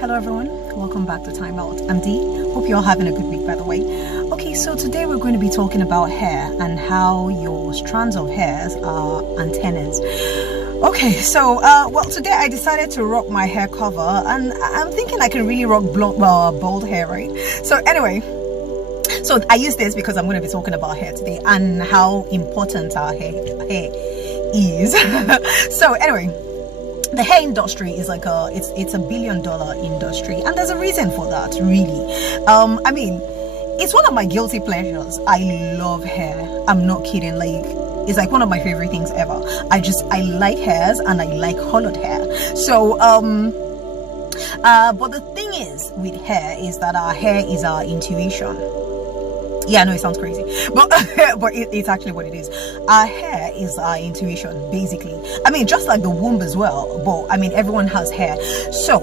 Hello everyone, welcome back to Time Out. I'm Dee. Hope you're all having a good week, by the way. Okay, so today we're going to be talking about hair and how your strands of hairs are antennas. Okay, so well, today I decided to rock my hair cover, and I'm thinking I can really rock bald hair, right? So anyway, so I use this because I'm going to be talking about hair today and how important our hair is. So anyway, the hair industry is like it's $1 billion industry, and there's a reason for that, really. I mean, it's one of my guilty pleasures. I love hair. I'm not kidding. Like, it's like one of my favorite things ever. I like hairs, and I like colored hair. So but the thing is with hair is that our hair is our intuition. Yeah, I know it sounds crazy, but it's actually what it is. Our hair is our intuition, basically. I mean, just like the womb as well, but I mean, everyone has hair. So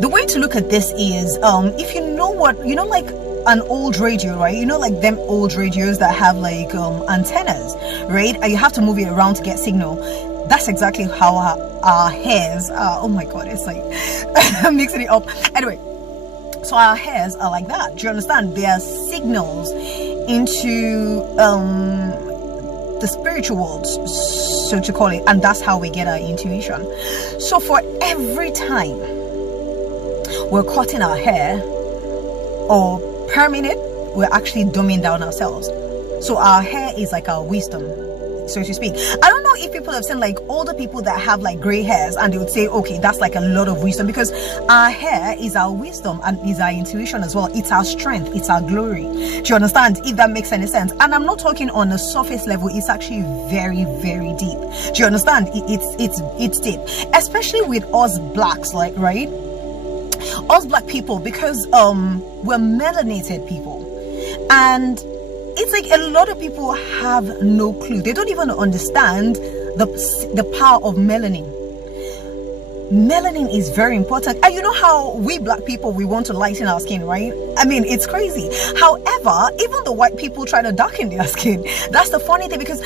the way to look at this is, if you know what, you know, like an old radio, right? You know, like them old radios that have like antennas, right? And you have to move it around to get signal. That's exactly how our hairs are. Oh my God, it's like I'm mixing it up. Anyway. So our hairs are like that. Do you understand? They are signals into the spiritual world, so to call it, and that's how we get our intuition. So for every time we're cutting our hair or perming it, we're actually dumbing down ourselves. So our hair is like our wisdom, so to speak. I don't know if people have seen like older people that have like gray hairs, and they would say, okay, that's like a lot of wisdom, because our hair is our wisdom and is our intuition as well. It's our strength, it's our glory. Do you understand? If that makes any sense. And I'm not talking on a surface level, it's actually very, very deep. Do you understand? It's deep, especially with us blacks, like, right? Us black people, because we're melanated people, and it's like a lot of people have no clue. They don't even understand the power of melanin. Melanin is very important. And you know how we black people, we want to lighten our skin, right? I mean, it's crazy. However, even the white people try to darken their skin. That's the funny thing, because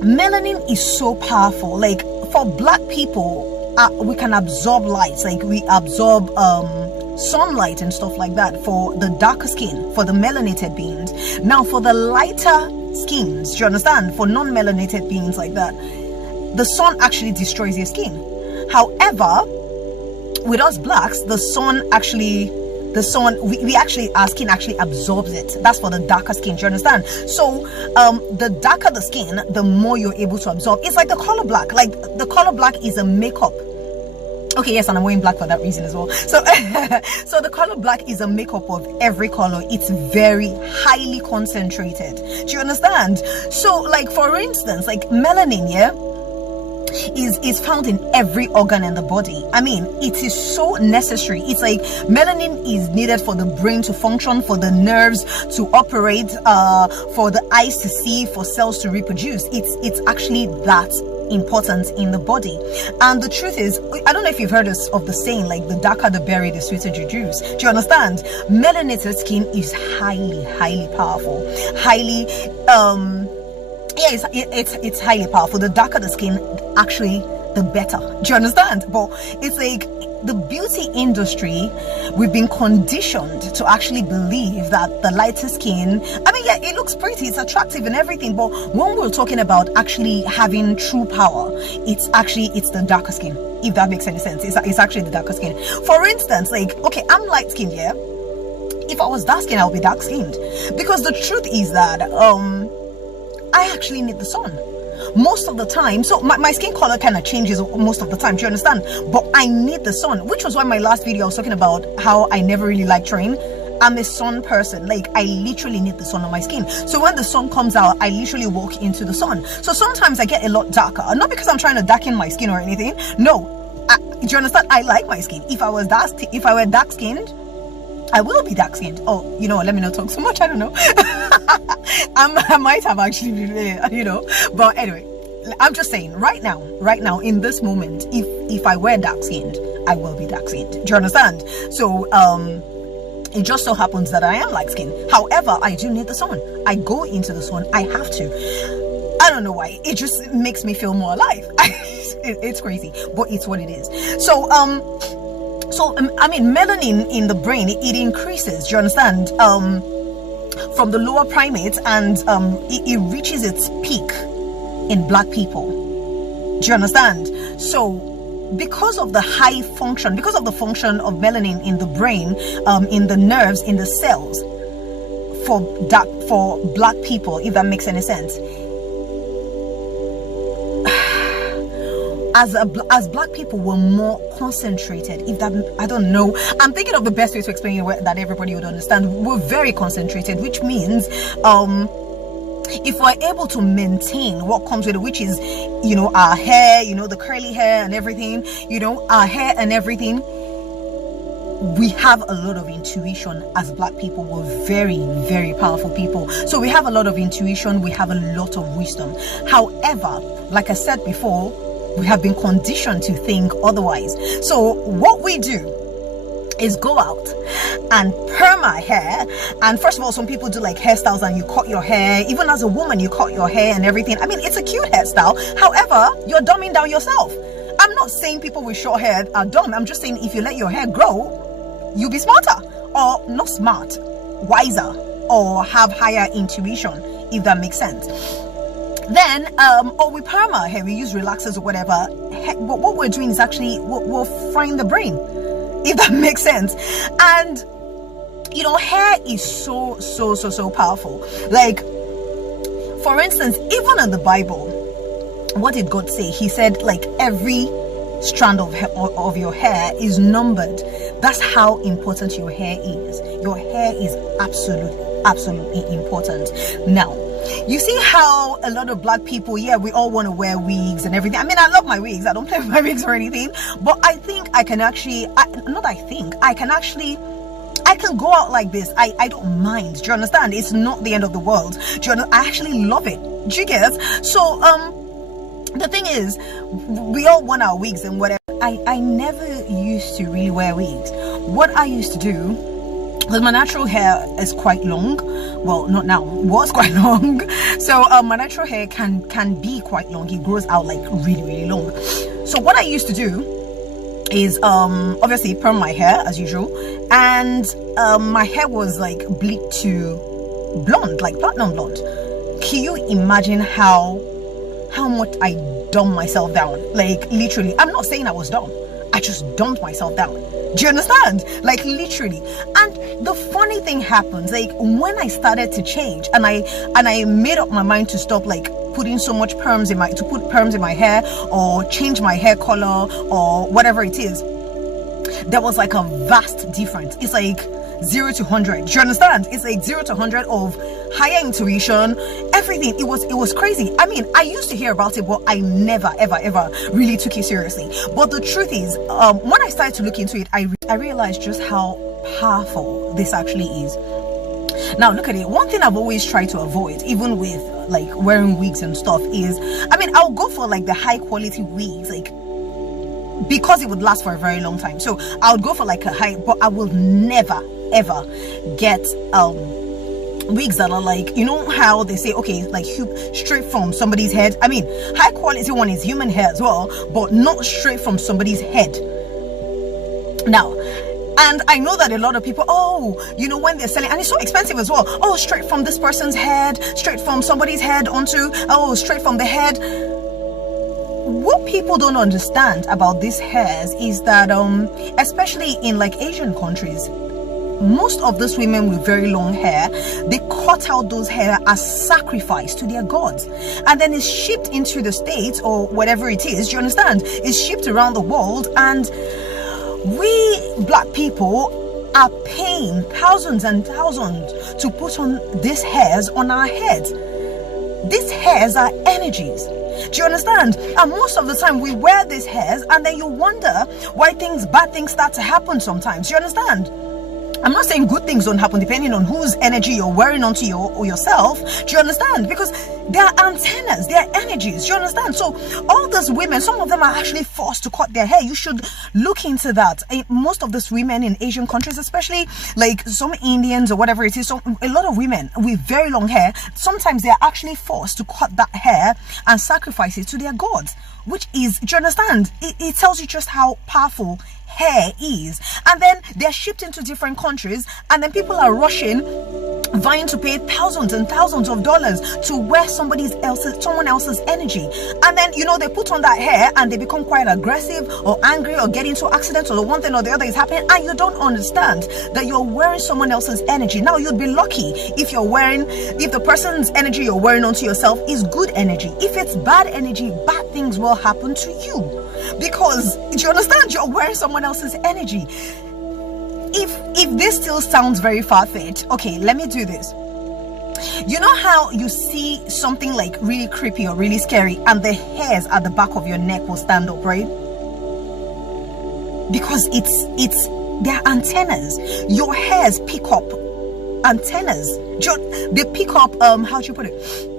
melanin is so powerful. Like, for black people, we can absorb light. Like, we absorb sunlight and stuff like that for the darker skin, for the melanated beings. Now for the lighter skins, do you understand, for non-melanated beings like that, the sun actually destroys your skin. However, with us blacks, our skin actually absorbs it. That's for the darker skin. Do you understand? So the darker the skin, the more you're able to absorb. It's like the color black. Like, the color black is a makeup. Okay, yes, and I'm wearing black for that reason as well. So so the color black is a makeup of every color. It's very highly concentrated. Do you understand? So, like, for instance, like melanin, yeah, is found in every organ in the body. I mean, it is so necessary. It's like melanin is needed for the brain to function, for the nerves to operate, for the eyes to see, for cells to reproduce. It's actually that important in the body. And the truth is, I don't know if you've heard of the saying, like, the darker the berry, the sweeter the juice. Do you understand? Melanated skin is highly powerful, highly it's highly powerful. The darker the skin, actually, the better. Do you understand? But it's like the beauty industry, we've been conditioned to actually believe that the lighter skin, I mean, yeah, it looks pretty, it's attractive and everything, but when we're talking about actually having true power, it's the darker skin, if that makes any sense. It's actually the darker skin. For instance, like, okay, I'm light skinned, yeah. If I was dark skinned, I'll be dark skinned, because the truth is that I actually need the sun most of the time. So my skin color kind of changes most of the time, do you understand? But I need the sun, which was why my last video I was talking about how I never really liked rain. I'm a sun person. Like, I literally need the sun on my skin. So when the sun comes out, I literally walk into the sun. So sometimes I get a lot darker, not because I'm trying to darken my skin or anything. No, do you understand? I like my skin. If I were dark skinned, I will be dark skinned. Oh, you know, let me not talk so much. I don't know. I might have actually, you know, but anyway, I'm just saying, right now, in this moment, if I were dark skinned, I will be dark skinned. Do you understand? So it just so happens that I am light skinned. However, I do need the sun. I go into the sun. I have to. I don't know why. It just makes me feel more alive. It's crazy, but it's what it is. So So I mean, melanin in the brain, it increases, do you understand, from the lower primates, and it reaches its peak in black people, do you understand? So because of the high function, because of the function of melanin in the brain, in the nerves, in the cells, for black people, if that makes any sense, as black people were more concentrated, if that, I don't know, I'm thinking of the best way to explain it that everybody would understand. We're very concentrated, which means if we're able to maintain what comes with it, which is, you know, our hair, you know, the curly hair and everything, you know, our hair and everything, we have a lot of intuition. As black people, we're very, very powerful people. So we have a lot of intuition, we have a lot of wisdom. However, like I said before, we have been conditioned to think otherwise. So what we do is go out and perm our hair. And first of all, some people do like hairstyles and you cut your hair. Even as a woman, you cut your hair and everything. I mean, it's a cute hairstyle. However, you're dumbing down yourself. I'm not saying people with short hair are dumb. I'm just saying if you let your hair grow, you'll be smarter, or not smart, wiser, or have higher intuition, if that makes sense. Then or we perm our hair, we use relaxers or whatever. What we're doing is actually we're frying the brain, if that makes sense. And you know, hair is so powerful. Like, for instance, even in the Bible, what did God say? He said, like, every strand of your hair is numbered. That's how important your hair is. Your hair is absolutely important. Now, you see how a lot of black people, yeah, we all want to wear wigs and everything. I mean, I love my wigs, I don't play with my wigs or anything, but I think I can actually, I can go out like this. I don't mind, do you understand? It's not the end of the world. Do you understand? I actually love it, do you get? So the thing is, we all want our wigs and whatever. I never used to really wear wigs. What I used to do, because my natural hair is quite long, well, not now, was quite long, so my natural hair can be quite long. It grows out like really long. So what I used to do is obviously perm my hair as usual, and my hair was like bleach to blonde, like platinum blonde. Can you imagine how much I dumbed myself down? Like, literally, I'm not saying I was dumb, I just dumped myself down. Do you understand? Like, literally. And the funny thing happens, like, when I started to change and I made up my mind to stop like putting so much perms in my hair, or change my hair color, or whatever it is, there was like a vast difference. It's like 0 to 100. Do you understand? It's like 0 to 100 of higher intuition, everything. It was crazy. I mean, I used to hear about it, but I never ever really took it seriously. But the truth is, when I started to look into it, I realized just how powerful this actually is. Now look at it. One thing I've always tried to avoid, even with like wearing wigs and stuff, is, I mean, I'll go for like the high quality wigs, like, because it would last for a very long time. So I would go for like a high, but I will never ever get wigs that are like, you know how they say, okay, like straight from somebody's head. I mean, high quality one is human hair as well, but not straight from somebody's head. Now, and I know that a lot of people, oh, you know, when they're selling, and it's so expensive as well, oh, straight from this person's head, straight from somebody's head onto, oh, straight from the head. What people don't understand about these hairs is that especially in like Asian countries, most of those women with very long hair, they cut out those hair as sacrifice to their gods, and then it's shipped into the States or whatever it is. Do you understand? It's shipped around the world, and we black people are paying thousands and thousands to put on these hairs on our heads. These hairs are energies. Do you understand? And most of the time we wear these hairs, and then you wonder why bad things start to happen sometimes. Do you understand? I'm not saying good things don't happen, depending on whose energy you're wearing onto yourself. Do you understand? Because They are antennas, they are energies. You understand? So all these women, some of them are actually forced to cut their hair. You should look into that. Most of these women in Asian countries, especially like some Indians or whatever it is, so a lot of women with very long hair, sometimes they are actually forced to cut that hair and sacrifice it to their gods, which is, do you understand? It tells you just how powerful hair is. And then they're shipped into different countries, and then people are rushing, vying to pay thousands and thousands of dollars to wear someone else's energy. And then, you know, they put on that hair and they become quite aggressive or angry or get into accidents, or the one thing or the other is happening, and you don't understand that you're wearing someone else's energy. Now, you'd be lucky if the person's energy you're wearing onto yourself is good energy. If it's bad energy, bad things will happen to you, because, do you understand, you're wearing someone else's energy. If this still sounds very far-fetched, okay, let me do this. You know how you see something like really creepy or really scary and the hairs at the back of your neck will stand up, right? Because they're antennas. Your hairs pick up antennas. They pick up how do you put it,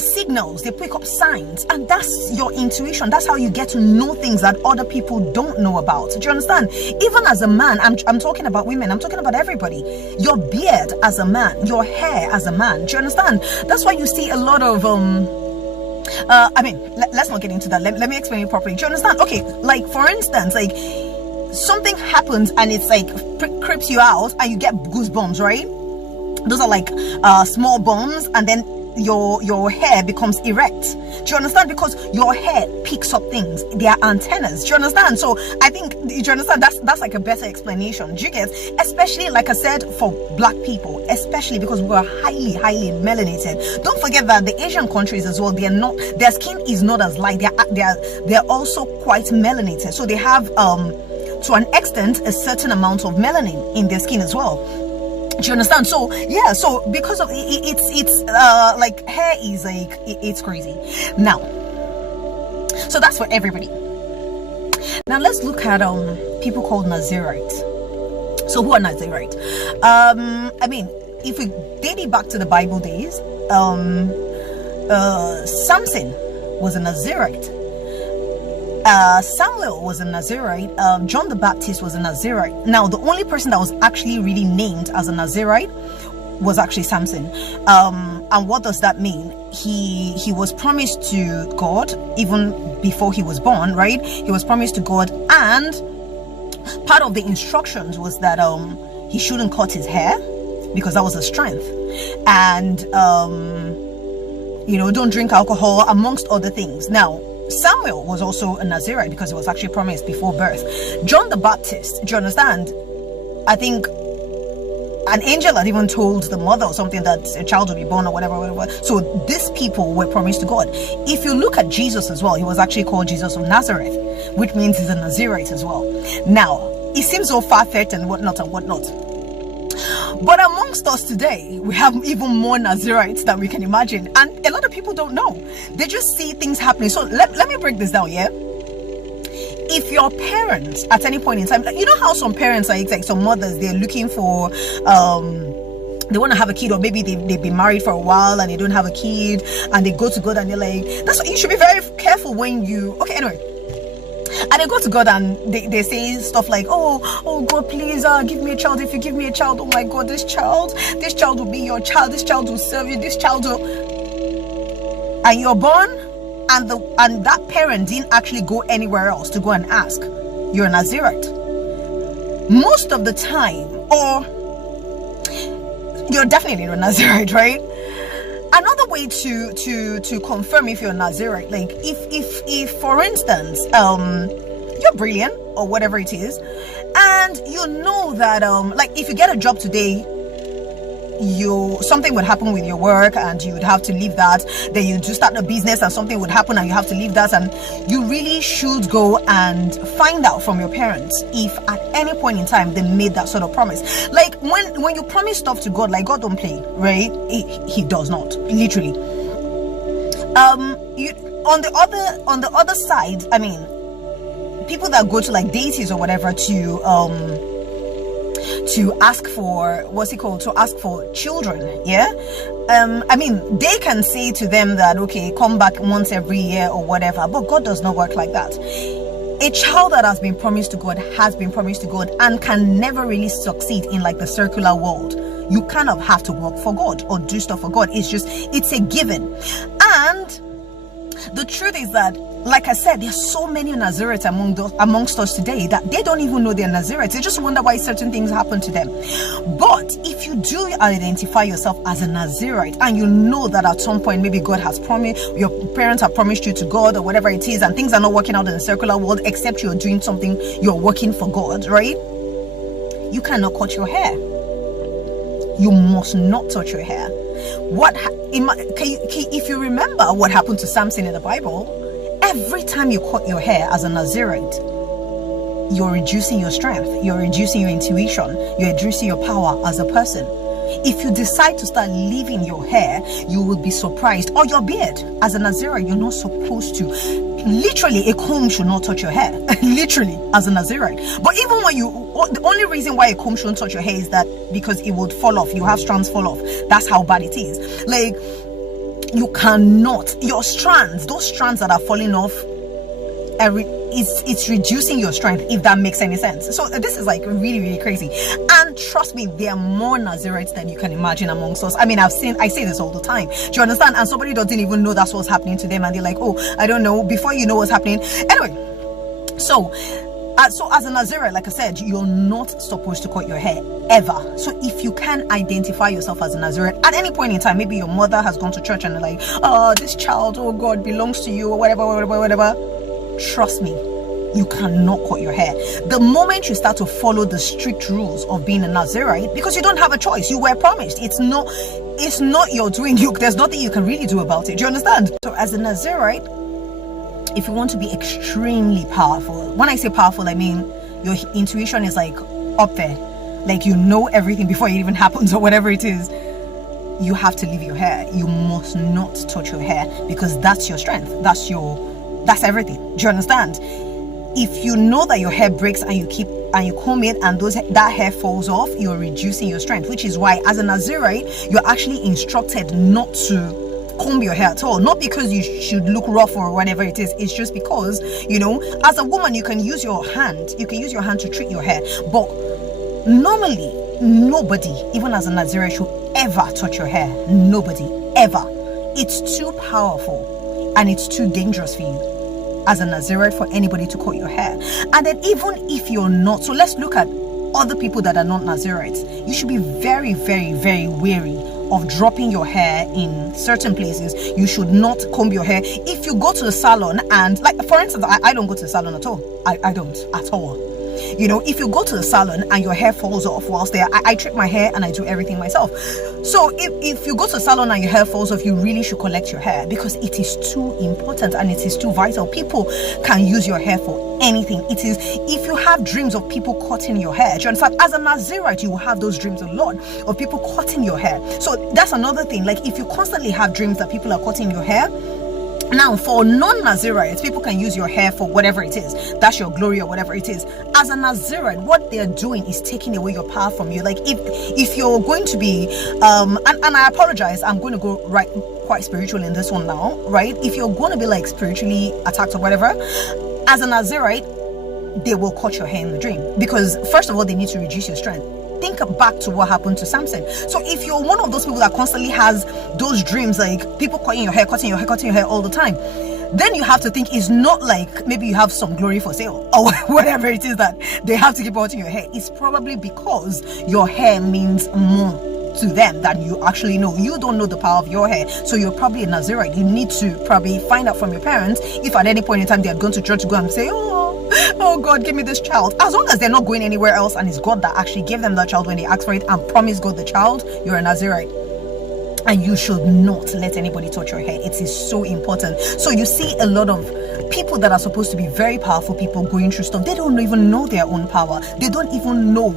signals. They pick up signs, and that's your intuition. That's how you get to know things that other people don't know about. Do you understand? Even as a man, I'm talking about women, I'm talking about everybody. Your beard as a man, your hair as a man. Do you understand? That's why you see a lot of I mean, let's not get into that. Let me explain it properly. Do you understand? Okay, like for instance, like something happens and it's like creeps you out and you get goosebumps, right? Those are like small bumps, and then your hair becomes erect. Do you understand? Because your hair picks up things. They are antennas. Do you understand? So I think, do you understand? That's like a better explanation. Do you get? Especially, like I said, for black people, especially because we are highly melanated. Don't forget that the Asian countries as well, their skin is not as light. They're also quite melanated. So they have to an extent a certain amount of melanin in their skin as well. Do you understand? So yeah, so because of it's like hair is like it's crazy. Now, so that's for everybody. Now let's look at people called Nazirite. So who are Nazirite? I mean, if we date it back to the Bible days, Samson was a Nazirite. Samuel was a Nazirite. John the Baptist was a Nazirite. Now, the only person that was actually really named as a Nazirite was actually Samson. And what does that mean? He was promised to God even before he was born, right? He was promised to God, and part of the instructions was that he shouldn't cut his hair because that was a strength, and you know, don't drink alcohol, amongst other things. Now, Samuel was also a Nazirite because he was actually promised before birth. John the Baptist, do you understand? I think an angel had even told the mother or something that a child will be born or whatever. So these people were promised to God. If you look at Jesus as well, he was actually called Jesus of Nazareth, which means he's a Nazirite as well. Now, it seems so far-fetched and whatnot. But amongst us today, we have even more Nazirites than we can imagine. And a lot of people don't know. They just see things happening. So let me break this down, yeah? If your parents, at any point in time, like, you know how some parents are, like some mothers, they're looking for, they want to have a kid, or maybe they've been married for a while and they don't have a kid, and they go to God and they're like, that's what you should be very careful when you, okay, anyway. And they go to God and they say stuff like, oh God, please give me a child. If you give me a child, oh my God, this child will be your child. This child will serve you. This child will, and you're born, and that parent didn't actually go anywhere else to go and ask. You're a Nazirite most of the time, or you're definitely a Nazirite, right? Another way to confirm if you're a Nazirite, like if for instance you're brilliant or whatever it is, and you know that like if you get a job today, something would happen with your work and you would have to leave that, then you just start a business and something would happen and you have to leave that, and you really should go and find out from your parents if at any point in time they made that sort of promise. Like when you promise stuff to God, like God don't play, right? He does not, literally. On the other side, I mean, people that go to like deities or whatever to to ask for, to ask for children. Yeah. I mean, they can say to them that, okay, come back once every year or whatever, but God does not work like that. A child that has been promised to God has been promised to God and can never really succeed in like the circular world. You kind of have to work for God or do stuff for God. It's a given. And the truth is that, like I said, there's so many Nazirites amongst us today that they don't even know they're Nazirites. They just wonder why certain things happen to them. But if you do identify yourself as a Nazirite and you know that at some point maybe God has promised, your parents have promised you to God or whatever it is, and things are not working out in the circular world except you're doing something, you're working for God, right? You cannot cut your hair. You must not touch your hair. If you remember what happened to Samson in the Bible, every time you cut your hair as a Nazirite, you're reducing your strength, you're reducing your intuition, you're reducing your power as a person. If you decide to start leaving your hair, you will be surprised. Or your beard. As a Nazirite, you're not supposed to. Literally, a comb should not touch your hair. Literally, as a Nazirite. But even when the only reason why a comb shouldn't touch your hair is that because it would fall off. You have strands fall off. That's how bad it is. Like, you cannot, those strands that are falling off, it's reducing your strength, if that makes any sense. So this is like really, really crazy. And trust me, there are more Nazirites than you can imagine amongst us. I mean, I say this all the time. Do you understand? And somebody doesn't even know that's what's happening to them, and they're like, oh, I don't know, before you know what's happening. Anyway, so as a Nazirite, like I said, you're not supposed to cut your hair ever. So if you can identify yourself as a Nazirite at any point in time, maybe your mother has gone to church and they're like, oh, this child, oh God, belongs to you, or whatever. Trust me, you cannot cut your hair. The moment you start to follow the strict rules of being a Nazirite, because you don't have a choice, you were promised. It's not your doing. There's nothing you can really do about it. Do you understand? So as a Nazirite, if you want to be extremely powerful, when I say powerful, I mean your intuition is like up there, like you know everything before it even happens or whatever it is. You have to leave your hair. You must not touch your hair, because that's your strength. That's everything. Do you understand? If you know that your hair breaks and you comb it and that hair falls off, you're reducing your strength, which is why as a Nazirite, you're actually instructed not to comb your hair at all. Not because you should look rough or whatever it is. It's just because, as a woman, you can use your hand to treat your hair. But normally, nobody, even as a Nazirite, should ever touch your hair. Nobody, ever. It's too powerful and it's too dangerous for you as a Nazirite for anybody to cut your hair. And then even if you're not, so let's look at other people that are not Nazirites. You should be very, very, very wary of dropping your hair in certain places. You should not comb your hair. If you go to the salon and, like, for instance, I don't go to the salon at all. I don't at all. If you go to the salon and your hair falls off whilst there, I trim my hair and I do everything myself. So if you go to the salon and your hair falls off, you really should collect your hair, because it is too important and it is too vital. People can use your hair for anything. It is, if you have dreams of people cutting your hair, do you understand? As a Nazirite, you will have those dreams a lot of people cutting your hair. So that's another thing. Like, if you constantly have dreams that people are cutting your hair, now, for non-Nazirites, people can use your hair for whatever it is. That's your glory or whatever it is. As a Nazirite, what they're doing is taking away your power from you. Like, if you're going to be, and I apologize, I'm going to go quite spiritual in this one now, right? If you're going to be like spiritually attacked or whatever, as a Nazirite, they will cut your hair in the dream. Because first of all, they need to reduce your strength. Think back to what happened to Samson. So if you're one of those people that constantly has those dreams, like people cutting your hair all the time, then you have to think, it's not like maybe you have some glory for sale or whatever it is that they have to keep cutting your hair. It's probably because your hair means more to them than you actually know. You don't know the power of your hair, so you're probably a Nazirite. You need to probably find out from your parents if at any point in time they are going to church to go and say, oh God, give me this child. As long as they're not going anywhere else and it's God that actually gave them that child when they ask for it and promise God the child, you're a Nazirite. And you should not let anybody touch your hair. It is so important. So you see a lot of people that are supposed to be very powerful people going through stuff. They don't even know their own power. They don't even know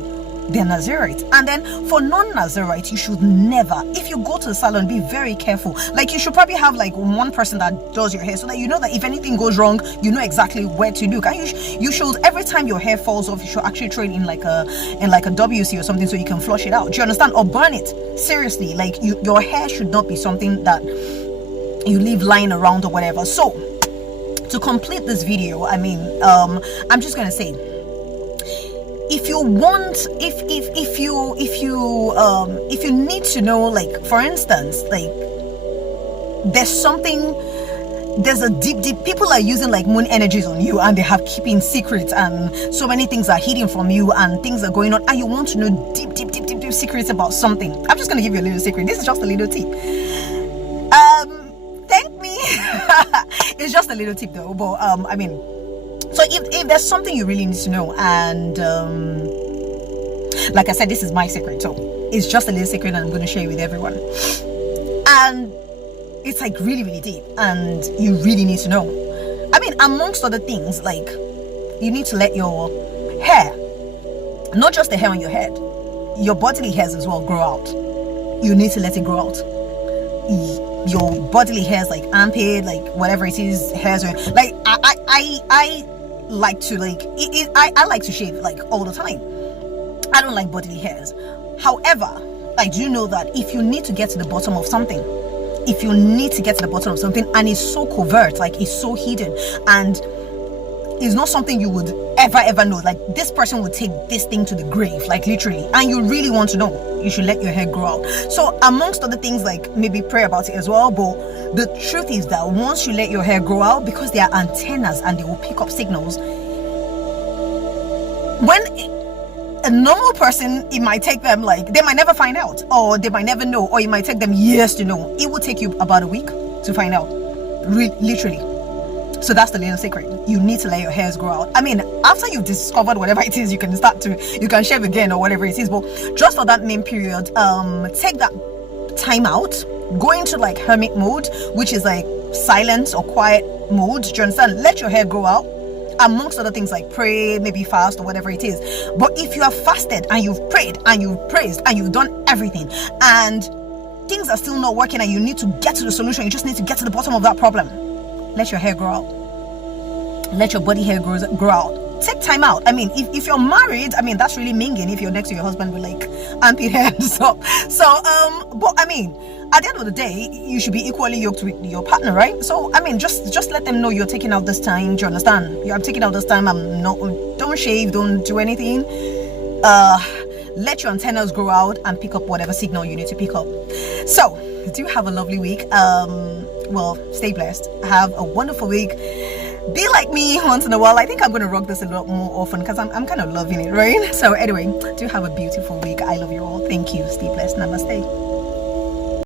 they're Nazirites. And then for non-Nazirites, you should never, if you go to the salon, be very careful. Like, you should probably have like one person that does your hair, so that you know that if anything goes wrong, you know exactly where to look. And you should, every time your hair falls off, you should actually throw it in like a WC or something, so you can flush it out. Do you understand? Or burn it. Seriously, like, your hair should not be something that you leave lying around or whatever. So to complete this video, I mean, I'm just gonna say, if you want, if you need to know, like, for instance, like, there's a deep people are using like moon energies on you, and they have keeping secrets, and so many things are hidden from you, and things are going on, and you want to know deep secrets about something. I'm just gonna give you a little secret. This is just a little tip. Thank me. It's just a little tip though, but I mean, so if there's something you really need to know, and like I said, this is my secret, so it's just a little secret, and I'm going to share it with everyone, and it's like really deep, and you really need to know. I mean, amongst other things, like, you need to let your hair, not just the hair on your head, your bodily hairs as well, grow out. You need to let it grow out. Your bodily hairs, like armpit, like whatever it is, hairs, or like I like to, like, I like to shave like all the time. I don't like bodily hairs. However, I do know that if you need to get to the bottom of something, and it's so covert, like it's so hidden, and it's not something you would ever know, like this person would take this thing to the grave, like literally, and you really want to know, you should let your hair grow out. So amongst other things, like maybe pray about it as well, but the truth is that once you let your hair grow out, because they are antennas and they will pick up signals, when a normal person, it might take them, like, they might never find out, or they might never know, or it might take them years to know. It will take you about a week to find out, literally. So that's the little secret. You need to let your hairs grow out. I mean, after you've discovered whatever it is, you can shave again or whatever it is, but just for that main period, take that time out, go into like hermit mode, which is like silence or quiet mode. Do you understand? Let your hair grow out, amongst other things, like pray, maybe fast or whatever it is. But if you have fasted and you've prayed and you've praised and you've done everything, and things are still not working, and you need to get to the solution, you just need to get to the bottom of that problem, let your hair grow out. Let your body hair grow out. Take time out. I mean, if you're married, I mean, that's really minging if you're next to your husband with like armpit hair and stuff. So but I mean, at the end of the day, you should be equally yoked with your partner, right? So I mean, just let them know you're taking out this time. Do you understand? I'm taking out this time. Don't shave, don't do anything. Let your antennas grow out and pick up whatever signal you need to pick up. So do have a lovely week. Well, stay blessed, have a wonderful week, be like me once in a while. I think I'm going to rock this a lot more often, because I'm kind of loving it, right? So anyway, do have a beautiful week. I love you all. Thank you. Stay blessed. Namaste.